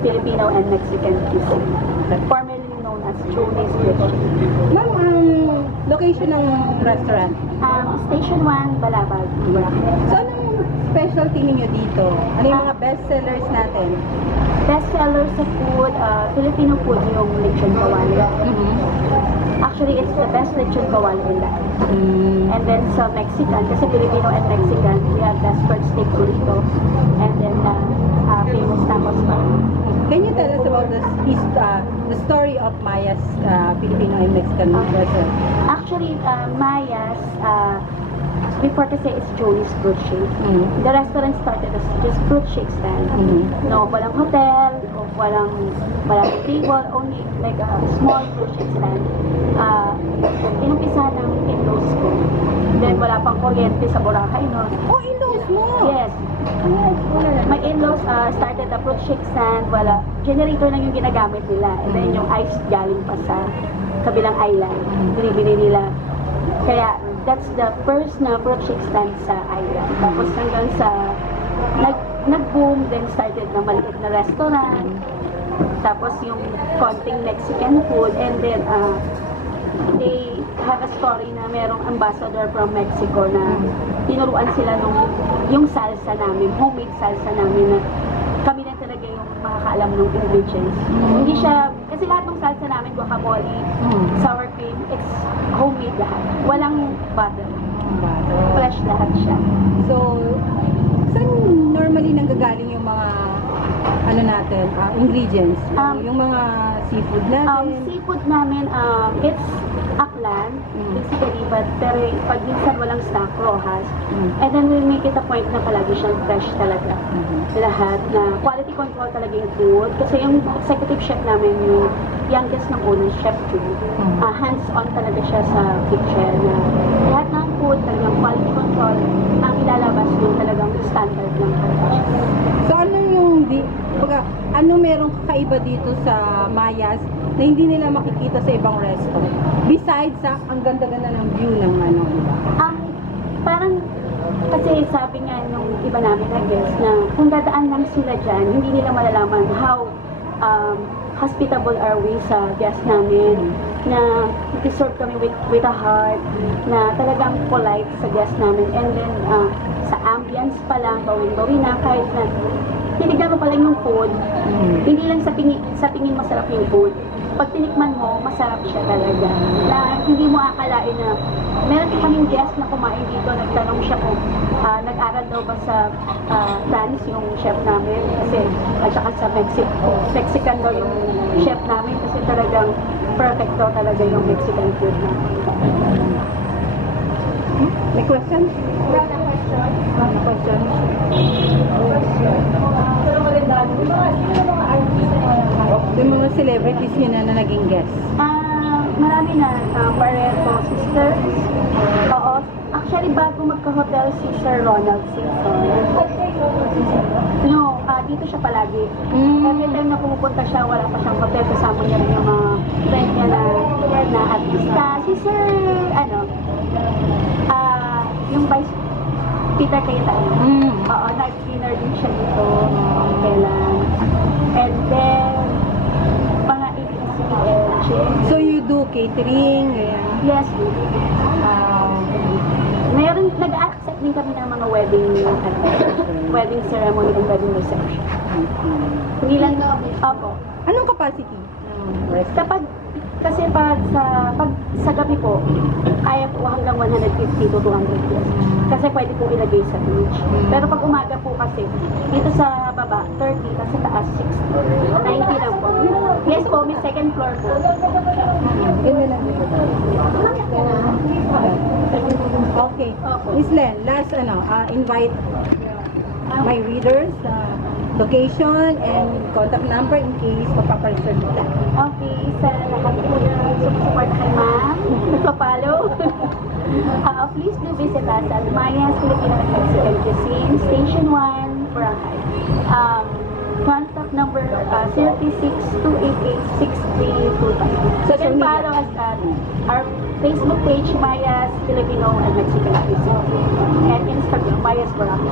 Filipino and Mexican cuisine, formerly known as Choli's Butcher. Ma'am, location ng restaurant. Station 1, Balabag, Boracay. So, anong specialty ninyo dito? Ano yung mga best sellers natin? Best seller sa food, Filipino food yung lechon kawali. Actually, it's the best lechon kawali in life. And then sa Mexican, kasi Filipino and Mexican, we have the spurred steak burrito. And then famous tacos pa. Can you tell us about the story of Maya's Filipino and Mexican restaurant? Actually, Maya's, before kasi it's Joey's Fruit Shake. The restaurant started as just fruit shake stand. No, walang hotel, o walang table, only like a small fruit shake stand. Inumpisa ng in-laws ko. Then wala pang kuryente sa Boracay, no? Oh, in-laws mo! Yes. My in-laws started a fruit shake stand, wala. Generator lang yung ginagamit nila. And then yung ice galing pa sa kabilang island. Binibili nila. Kaya, that's the first na fruit shake stand sa island. Tapos hanggang sa nag-boom, then started na maliit na restaurant. Tapos yung konting Mexican food, and then they have a story na merong ambassador from Mexico na tinuruan sila yung salsa namin, homemade salsa namin na kami na talaga yung makakaalam ng ingredients. Hindi siya, kasi lahat ng salsa namin, guacamole, sour cream, it's homemade lahat. Walang butter. Fresh lahat siya. So, saan normally nanggagaling yung mga natin, ingredients? Yung mga seafood natin? Seafood namin, it's aklan, basically, but pero pag minsan walang stock, rojas. And then we make it a point na palagi siyang fresh talaga. Lahat na quality control talaga yung food. Kasi yung executive chef namin, yung youngest ng unang chef too, hands-on talaga siya sa kitchen. Na lahat ng food, talagang quality control, ang ilalabas yung talagang standard ng production. So ano yung, ano merong kakaiba dito sa Maya's na hindi nila makikita sa ibang resto? Besides sa ang ganda-ganda ng view ng diba? Parang, kasi sabi nga nung iba namin na guest na kung dadaan lang sila dyan, hindi nila malalaman how hospitable are we sa guests namin, na nag-serve kami with a heart, na talagang polite sa guests namin, and then sa ambience pa lang, bawin-bawin na, kahit na tinignan mo pa lang yung food, hindi lang sa tingin masarap yung food. Pag tinikman mo, masarap siya talaga. Na hindi mo akalain na meron kaming guest na kumain dito, nagtanong siya kung nag-aral daw ba sa France yung chef namin, kasi at saka sa Mexican daw yung chef namin, kasi talagang perfect daw talaga yung Mexican food namin. May question? Question? Yung mga celebrities yun na naging guest? Marami na. Pareto sisters. Oo. Actually, bago magka-hotel si Sir Ronald Simpson. No, dito siya palagi. Every time na pumupunta siya, wala pa siyang hotel. Kasama niya rin yung mga friend niya na artista. Si Sir, yung Vice Peter Cayetano. Oo, nag-dinner din siya dito. Kailan. And then, mga ABCDLG. So you do catering? Yes, we do. Mayroon, nag-accept din kami ng mga wedding ceremony and wedding reception. Hindi lang, opo. Anong capacity ng restaurant? Kasi pag sa gabi po, kaya po hanggang 150 to 200 guests. Kasi pwede po ilagay sa beach. Pero pag umaga po kasi, dito sa baba, 30, kasi taas 60. 90 lang po. Yes po, may second floor po. Okay. Miss Len, last invite my readers, location and contact number in case mapapareserve nila. Okay, sa lahat po na support kay ma'am, nagpa-follow. Please do visit us at Maya's Filipino and Mexican Cuisine, Station 1, Boracay. Contact number 036-288-6325. So you can follow us at our Facebook page, Maya's Filipino and Mexican Cuisine, and Instagram, Maya's Boracay.